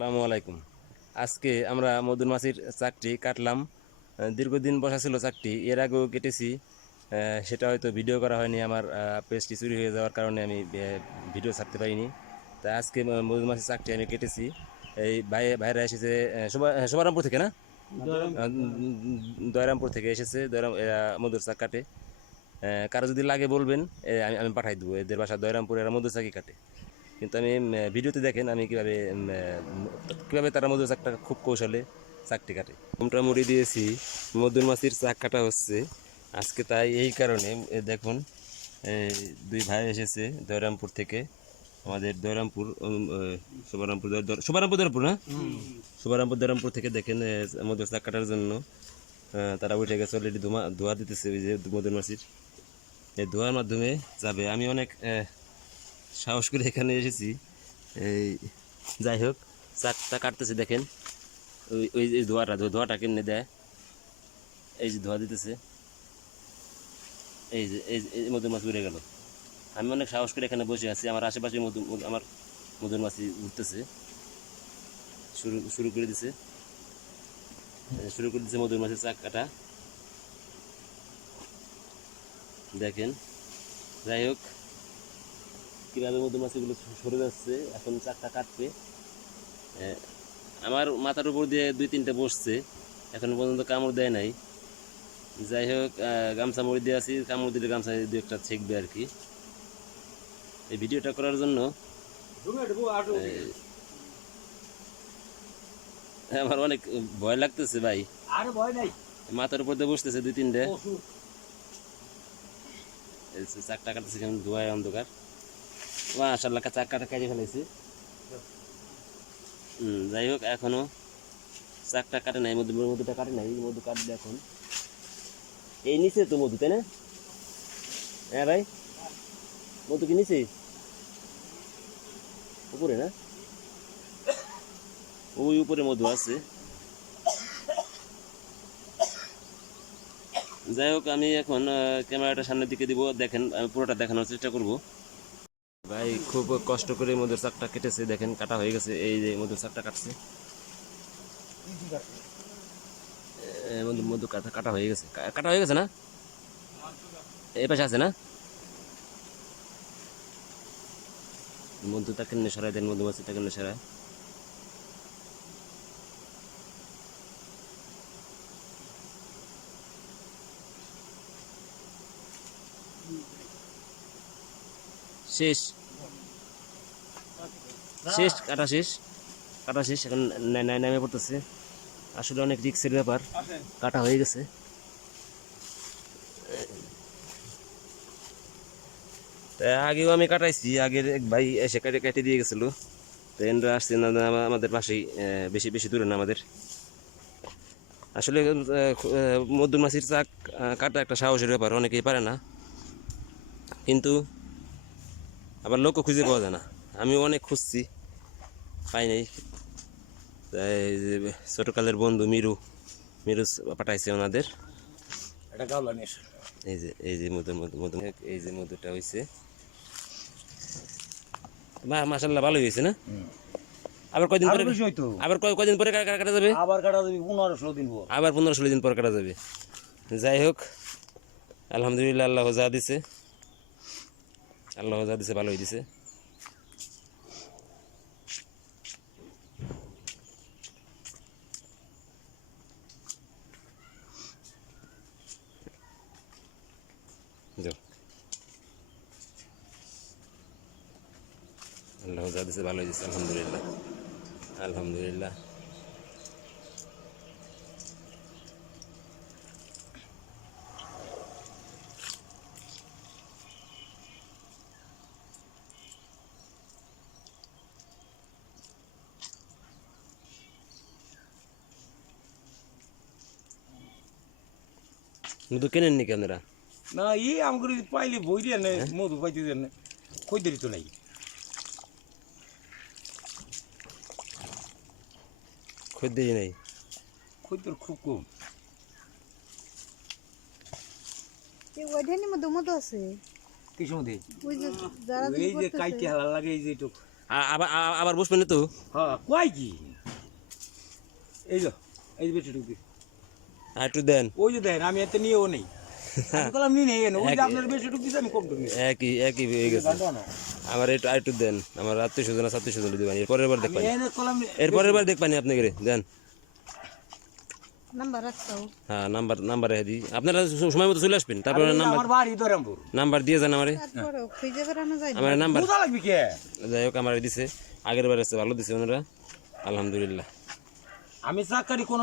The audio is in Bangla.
আসসালামু আলাইকুম। আজকে আমরা মধুমাছির চাকটি কাটলাম। দীর্ঘদিন বসা ছিল চাকটি, এর আগেও কেটেছি। সেটা হয়তো ভিডিও করা হয়নি, আমার পেজটি চুরি হয়ে যাওয়ার কারণে আমি ভিডিও ছাড়তে পারিনি। তা আজকে মধুমাছির চাকটি আমি কেটেছি। এই বাইরে এসেছে শোভারামপুর থেকে না, দয়রামপুর থেকে এসেছে। মধুর চাক কাটে। কারো যদি লাগে বলবেন, আমি আমি পাঠাই দেবো। এদের বাসা দয়রামপুর, এরা মধুর চাকই কাটে। কিন্তু আমি ভিডিওতে দেখেন আমি কিভাবে তারা মধুর চাকটা খুব কৌশলে চাকটি কাটে। ঘুমটা মুড়ি দিয়েছি, মধুমাছির চাক কাটা হচ্ছে আজকে। তাই এই কারণে দেখুন, এই দুই ভাই এসেছে দয়রামপুর থেকে। আমাদের দয়রামপুর শুভারামপুর শুভারামপুর দয়রামপুর না, শুভারামপুর দয়রামপুর থেকে দেখেন মধুর চাক কাটার জন্য তারা উঠে গেছে। অলরেডি ধোয়া দিতেছে ওই যে মধুমাছির। এই ধোয়ার মাধ্যমে যাবে। আমি অনেক সাহস করে এখানে এসেছি। এই যাই হোক, চাকটা কাটতেছে দেখেন। ওই ওই যে ধোয়াটা কেমনে দেয়, এই যে ধোয়া দিতেছে, এই মধুমাছি উড়ে গেল। আমি অনেক সাহস করে এখানে বসে আছি। আমার আশেপাশে আমার মধুমাছি উঠতেছে, শুরু করে দিছে মধুমাছির চাক কাটা দেখেন। যাই হোক, কীভাবে মধুমাছিগুলো সরে যাচ্ছে। এখন চাকটা কাটবে। আমার মাথার উপর দিয়ে দুই তিনটে বসছে, এখন পর্যন্ত কামড় দেয় নাই। যাই হোক, গামছা মুড়ি দিয়ে আছি, কামড় দিলে গামছা দু একটা ছেঁকবে আর কি। এই ভিডিওটা করার জন্য আমার অনেক ভয় লাগতেছে ভাই। মাথার উপর দিয়ে বসতেছে দুই তিনটে। চাকটা কাটতেছে কেমন ধোয়ায় অন্ধকার। মাশাআল্লাহ, চাক কাটা কেটে ফেলেছি। যাই হোক, এখনো চাকটা কাটে নাই, মধুটা কাটে নাই। মধু কাটবে এখন। এই নিচে তো মধু, তাই না? হ্যাঁ ভাই, মধু কি নিচে উপরে না? ওই উপরে মধু আছে। যাই হোক, আমি এখন ক্যামেরাটা সামনের দিকে দিব, দেখেন। আমি পুরোটা দেখানোর চেষ্টা করব। ভাই খুব কষ্ট করে মধুর চাকটা কেটেছে, দেখেন কাটা হয়ে গেছে। এই যে মধুর চাকটা কাটছে, মধু কাটা হয়ে গেছে। কাটা হয়ে গেছে না? এই পাশে আছে না? মধুটা কেমনে সরাই দেন, মধুমাছিটা কেমনে সরায়। শেষ শেষ কাটা শেষ, কাটা শেষ। এখন নামে পড়তেছে। আসলে অনেক রিস্কের ব্যাপার। কাটা হয়ে গেছে। আগেও আমি কাটাইছি, আগের এক ভাই এসে কেটে দিয়ে গেছিল। তো এনরা আসছে না, আমাদের পাশেই, বেশি বেশি দূরে না আমাদের। আসলে মধুমাছির চাক কাটা একটা সাহসের ব্যাপার, অনেকেই পারে না। কিন্তু আবার লোকও খুঁজে পাওয়া যায় না। আমিও অনেক খুঁজছি, পাই নাই। এই যে ছোটকালের বন্ধু মিরু মিরু পাঠাইছে ওনাদের। এই যে মধু মধু মধু এই যে মধুটা হয়েছে। মাশাআল্লাহ, ভালোই হয়েছে না? আবার কয়দিন পরে, আবার কয়দিন পরে কাটা যাবে? আবার কাটা যাবে 15-16 দিন পর। আবার 15-16 দিন পর কাটা যাবে। যাই হোক, আলহামদুলিল্লাহ, আল্লাহ যা দিছে, ভালোই দিছে। আল্লাহ যা দিছে ভালোই দিছে, আলহামদুলিল্লাহ, আলহামদুলিল্লাহ। মধু কেনেন নাকি আপনারা? না, আমাকে পাইলে বই দিয়ে মধু পাইতে দেন, খৈদেরই তো নাই। খদ্দেরই নাই, খৈদের খুব কম। মধু আছে কি সময় যারা এই যে কাইতে হালা লাগে, এই যে আবার বসবেন তো। হ্যাঁ, কয় কি এই যে বেশি ঢুকি আর একটু দেন ওই যে দেখেন আমি এতে নিয়েও নেই আমি বললাম নিয়ে নেই ওই যে আপনার বেশি ঢুক দিছে আমি কম ঢুকি একই হয়ে গেছে আমার একটু দেন আমার আত্মীয় স্বজন দিবেন এরপরের বার দেখবেন এরপরের বার দেখবেন আপনি করে দেন নাম্বার রাখছাও হ্যাঁ নাম্বার রেখে দিই আপনারা সময় মতো চলে আসবেন তারপরে নাম্বার আমার বাড়ি ধরামপুর নাম্বার দিয়ে যান আমারে তারপরে খুঁজে বেড়ানো যায় না। আমার নাম্বার বুঝা লাগবে কে যাই হোক আমার দিছে আগের বার এসে ভালো দিছে ওনারা আলহামদুলিল্লাহ আমি চাকরি কোন